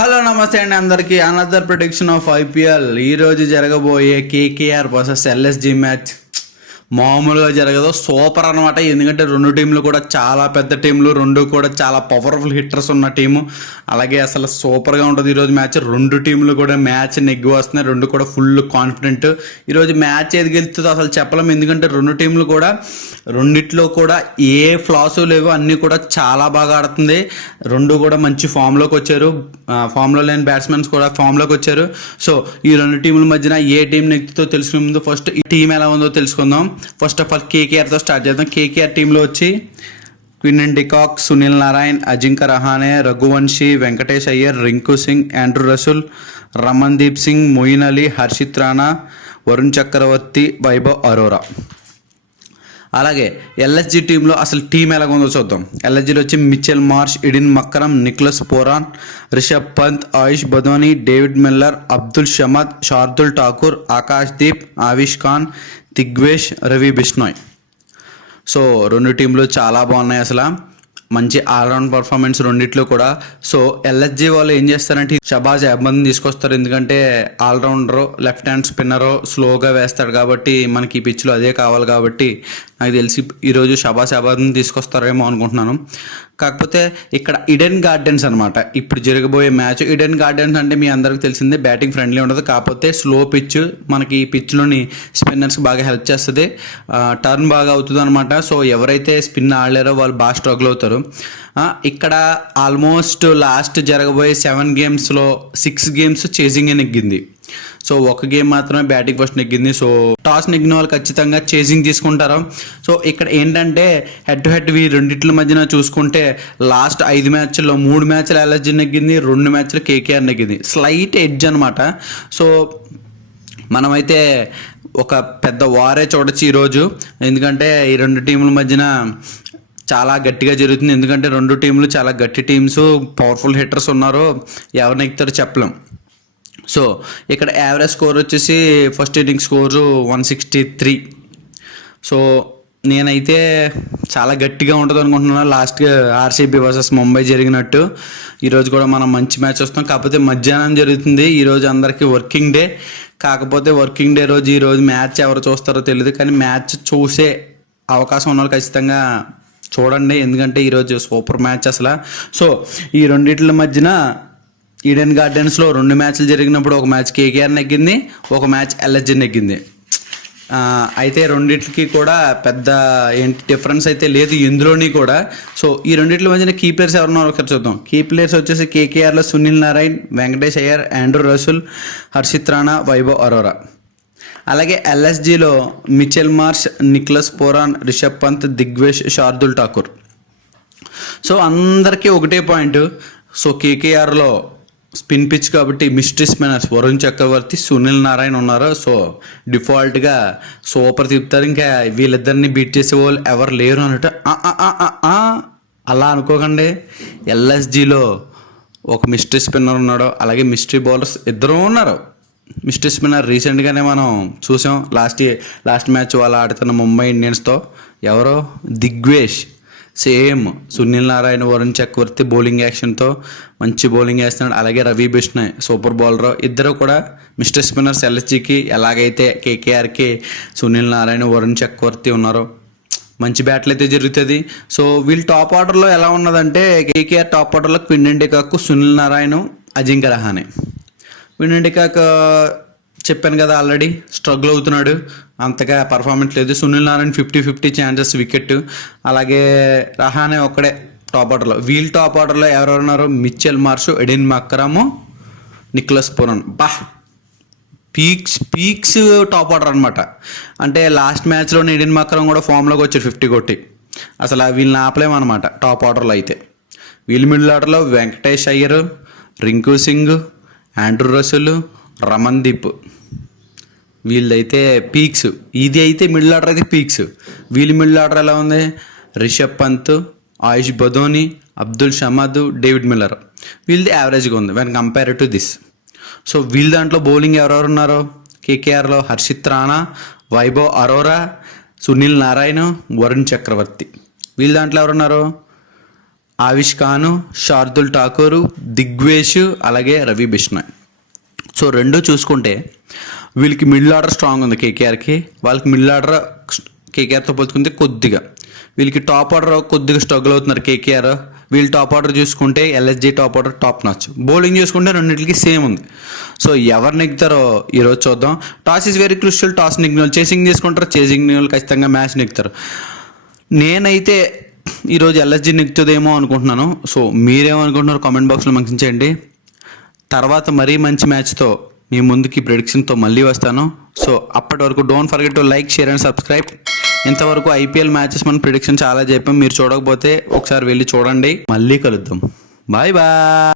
Hello నమస్తే అండి అందరికీ. Another prediction of IPL. ఈరోజు జరగబోయే కేకేఆర్ వర్సెస్ ఎల్ఎస్జి మ్యాచ్ మామూలుగా జరగదు, సూపర్ అనమాట. ఎందుకంటే రెండు టీంలు కూడా చాలా పెద్ద టీంలు, రెండు కూడా చాలా పవర్ఫుల్ హిట్టర్స్ ఉన్న టీము. అలాగే అసలు సూపర్గా ఉంటుంది ఈరోజు మ్యాచ్. రెండు టీంలు కూడా మ్యాచ్ నెగ్గి వస్తున్నాయి, రెండు కూడా ఫుల్ కాన్ఫిడెంట్. ఈరోజు మ్యాచ్ ఏది గెలుస్తుందో అసలు చెప్పలేము. ఎందుకంటే రెండు టీంలు కూడా రెండిట్లో కూడా ఏ ఫ్లాస్ లేవు, అన్నీ కూడా చాలా బాగా ఆడుతుంది. రెండు కూడా మంచి ఫామ్లోకి వచ్చారు, ఫామ్లో లేని బ్యాట్స్మెన్స్ కూడా ఫామ్లోకి వచ్చారు. సో ఈ రెండు టీంల మధ్యన ఏ టీం నెగ్గుతుందో తెలుసుకునే ముందు ఫస్ట్ ఈ టీం ఎలా ఉందో తెలుసుకుందాం. ఫస్ట్ ఆఫ్ ఆల్ కేకేఆర్తో స్టార్ట్ చేద్దాం. కేకేఆర్ టీంలో వచ్చి Quinton de Kock, Sunil Narine, Ajinkya Rahane, Raghuvanshi, Venkatesh Iyer, Rinku Singh, Andre Russell, Ramandeep Singh, Moeen Ali, Harshit Rana, Varun Chakravarthy, Vaibhav Arora. అలాగే ఎల్ఎస్జి టీంలో అసలు టీం ఎలాగుందో చూద్దాం. ఎల్ఎస్జిలో వచ్చి Mitchell Marsh, Aiden Markram, Nicholas Pooran, Rishabh Pant, Ayush Badoni, David Miller, Abdul Samad, Shardul Thakur, Akash Deep, Avesh Khan, Digvesh, Ravi Bishnoi. So రెండు టీంలు చాలా బాగున్నాయి, అసలు మంచి ఆల్రౌండ్ పర్ఫార్మెన్స్ రెండిట్లో కూడా. సో ఎల్ఎస్జి వాళ్ళు ఏం చేస్తారంటే షబాజ్ అహ్మద్ని తీసుకొస్తారు. ఎందుకంటే ఆల్రౌండరు, లెఫ్ట్ హ్యాండ్ స్పిన్నరు, స్లోగా వేస్తాడు కాబట్టి మనకి ఈ పిచ్లో అదే కావాలి. కాబట్టి నాకు తెలిసి ఈరోజు షబాజ్ అహ్మద్ని తీసుకొస్తారేమో అనుకుంటున్నాను. కాకపోతే ఇక్కడ ఈడెన్ గార్డెన్స్ అనమాట ఇప్పుడు జరగబోయే మ్యాచ్. ఈడెన్ గార్డెన్స్ అంటే మీ అందరికి తెలిసిందే, బ్యాటింగ్ ఫ్రెండ్లీ ఉండదు. కాకపోతే స్లో పిచ్, మనకి ఈ పిచ్లోని స్పిన్నర్స్కి బాగా హెల్ప్ చేస్తుంది, టర్న్ బాగా అవుతుంది అనమాట. సో ఎవరైతే స్పిన్ ఆడలేరో వాళ్ళు బాగా స్ట్రగుల్ అవుతారు. ఇక్కడ ఆల్మోస్ట్ లాస్ట్ జరగబోయే 7 గేమ్స్లో 6 గేమ్స్ చేసింగే నెగ్గింది. సో ఒక గేమ్ మాత్రమే బ్యాటింగ్ ఫస్ట్ నెగ్గింది. సో టాస్ నెగ్గిన వాళ్ళు ఖచ్చితంగా చేసింగ్ తీసుకుంటారు. సో ఇక్కడ ఏంటంటే హెడ్ టు హెడ్ రెండిట్ల మధ్యన చూసుకుంటే లాస్ట్ 5 మ్యాచ్ల్లో 3 మ్యాచ్లు ఎల్ఎస్జి నెగ్గింది, 2 మ్యాచ్లు కేకేఆర్ నెగ్గింది. స్లైట్ ఎడ్జ్ అనమాట. సో మనమైతే ఒక పెద్ద వారే చూడొచ్చు ఈరోజు. ఎందుకంటే ఈ రెండు టీముల మధ్యన చాలా గట్టిగా జరుగుతుంది. ఎందుకంటే రెండు టీంలు చాలా గట్టి టీమ్స్, పవర్ఫుల్ హిట్టర్స్ ఉన్నారు. ఎవరు నెగ్గుతారో చెప్పలేం. సో ఇక్కడ యావరేజ్ స్కోర్ వచ్చేసి ఫస్ట్ ఇన్నింగ్ స్కోరు 163. సో నేనైతే చాలా గట్టిగా ఉంటుంది అనుకుంటున్నాను. లాస్ట్గా ఆర్సీబీ వర్సెస్ ముంబై జరిగినట్టు ఈరోజు కూడా మనం మంచి మ్యాచ్ వస్తాం. కాకపోతే మధ్యాహ్నం జరుగుతుంది. ఈరోజు అందరికీ వర్కింగ్ డే. కాకపోతే వర్కింగ్ డే రోజు ఈరోజు మ్యాచ్ ఎవరు చూస్తారో తెలియదు, కానీ మ్యాచ్ చూసే అవకాశం ఉన్న వాళ్ళు ఖచ్చితంగా చూడండి. ఎందుకంటే ఈరోజు సూపర్ మ్యాచ్ అసలు. సో ఈ రెండిట్ల మధ్యన ఈడెన్ గార్డెన్స్లో 2 మ్యాచ్లు జరిగినప్పుడు ఒక మ్యాచ్ కేకేఆర్ నెగ్గింది, ఒక మ్యాచ్ ఎల్ఎస్జి నెగ్గింది. అయితే రెండిట్లకి కూడా పెద్ద ఏంటి డిఫరెన్స్ అయితే లేదు ఇందులోని కూడా. సో ఈ రెండిట్ల మధ్యన కీ ప్లేయర్స్ ఎవరున్నారో ఒకసారి చూద్దాం. కీ ప్లేయర్స్ వచ్చేసి కేకేఆర్లో సునీల్ నారాయణ్, వెంకటేష్ అయ్యర్, ఆండ్రూ రసూల్, హర్షిత్ రాణా, వైభవ్ అరోరా. అలాగే ఎల్ఎస్జిలో Mitchell Marsh, Nicholas Pooran, Rishabh Pant, Digvesh, Shardul Thakur. So అందరికీ ఒకటే పాయింట్. సో కేకేఆర్లో స్పిన్ పిచ్ కాబట్టి మిస్టరీ స్పిన్నర్స్ వరుణ్ చక్రవర్తి, సునీల్ నారాయణ్ ఉన్నారు. సో డిఫాల్ట్గా సూపర్ తిప్పుతారు. ఇంకా వీళ్ళిద్దరిని బీట్ చేసే వాళ్ళు ఎవరు లేరు అన్నట్టు అలా అనుకోకండి. ఎల్ఎస్జిలో ఒక మిస్టరీ స్పిన్నర్ ఉన్నాడు, అలాగే మిస్టరీ బౌలర్స్ ఇద్దరు ఉన్నారు. మిస్టరీ స్పిన్నర్ రీసెంట్గానే మనం చూసాం, లాస్ట్ మ్యాచ్ వాళ్ళు ఆడుతున్న ముంబై ఇండియన్స్తో. ఎవరో దిగ్వేష్, సేమ్ సునీల్ నారాయణ, వరుణ్ చక్రవర్తి బౌలింగ్ యాక్షన్తో మంచి బౌలింగ్ వేస్తున్నాడు. అలాగే రవి బిష్నాయ్ సూపర్ బౌలర్. ఇద్దరు కూడా మిస్టర్ స్పిన్నర్స్ ఎల్ఎస్జికి. ఎలాగైతే కేకేఆర్కి సునీల్ నారాయణ, వరుణ్ చక్రవర్తి ఉన్నారో మంచి బ్యాట్లు అయితే జరుగుతుంది. సో వీళ్ళు టాప్ ఆర్డర్లో ఎలా ఉన్నదంటే కేకేఆర్ టాప్ ఆర్డర్లో క్విన్ డికాక్, సునీల్ నారాయణ, అజింక్య రహానే. క్విన్ డికాక్ చెప్పాను కదా ఆల్రెడీ స్ట్రగుల్ అవుతున్నాడు, అంతగా పర్ఫార్మెన్స్ లేదు. Sunil Narayana 50-50 chances wicket. అలాగే రహానే ఒక్కడే టాప్ ఆర్డర్లో. వీళ్ళు టాప్ ఆర్డర్లో ఎవరెవరున్నారు? Mitchell Marsh, ఎడిన్ మక్కరము, Nicholas Pooran. Peaks top order అనమాట. అంటే లాస్ట్ మ్యాచ్లోనే ఎడిన్ మక్కరం కూడా ఫామ్లోకి వచ్చారు 50 కొట్టి. అసలు వీళ్ళని ఆపలేమన్నమాట టాప్ ఆర్డర్లో అయితే. వీళ్ళు మిడిల్ ఆర్డర్లో వెంకటేష్ అయ్యర్, రింకు సింగ్, ఆండ్రూ రసూల్, రమన్దీప్. వీళ్ళైతే పీక్స్. ఇది అయితే మిడిల్ ఆర్డర్ అయితే పీక్స్. వీళ్ళ మిడిల్ ఆర్డర్ ఎలా ఉంది? Rishabh Pant, Ayush Badoni, Abdul షమద్, David Miller. వీళ్ళది యావరేజ్గా ఉంది when compare to this. So వీళ్ళ దాంట్లో బౌలింగ్ ఎవరెవరు ఉన్నారో కేకేఆర్లో హర్షిత్ రాణా, వైభవ్ అరోరా, సునీల్ నారాయణ, వరుణ్ చక్రవర్తి. వీళ్ళ దాంట్లో ఎవరున్నారు? ఆవిష్ ఖాన్, శార్దుల్ ఠాకూర్, దిగ్వేష్, అలాగే రవి బిష్నాయ్. సో రెండు చూసుకుంటే వీళ్ళకి మిడిల్ ఆర్డర్ స్ట్రాంగ్ ఉంది కేకేఆర్కి. వాళ్ళకి మిడిల్ ఆర్డర్ కేకేఆర్తో పోల్చుకుంటే కొద్దిగా, వీళ్ళకి టాప్ ఆర్డర్ కొద్దిగా స్ట్రగుల్ అవుతున్నారు కేకేఆర్. వీళ్ళు టాప్ ఆర్డర్ చూసుకుంటే LSG top order top notch. Bowling చూసుకుంటే రెండింటికి సేమ్ ఉంది. సో ఎవరు నెగ్గుతారో ఈరోజు చూద్దాం. Toss is very crucial. Toss నెగ్గిన వాళ్ళు చేసింగ్ తీసుకుంటారు, చేసింగ్ వాళ్ళు ఖచ్చితంగా మ్యాచ్ నెగ్గుతారు. నేనైతే ఈరోజు ఎల్ఎస్జీ నెగ్గుతుందేమో అనుకుంటున్నాను. సో మీరేమనుకుంటున్నారు కామెంట్ బాక్స్లో మెన్షన్ చేయండి. తర్వాత మరీ మంచి మ్యాచ్తో మీ ముందుకి ప్రెడిక్షన్తో మళ్ళీ వస్తాను. సో అప్పటి వరకు don't forget to like, share and subscribe. ఇంతవరకు ఐపీఎల్ మ్యాచెస్ మనం ప్రిడిక్షన్ చాలా చెప్పాం. మీరు చూడకపోతే ఒకసారి వెళ్ళి చూడండి. మళ్ళీ కలుద్దాం. Bye bye.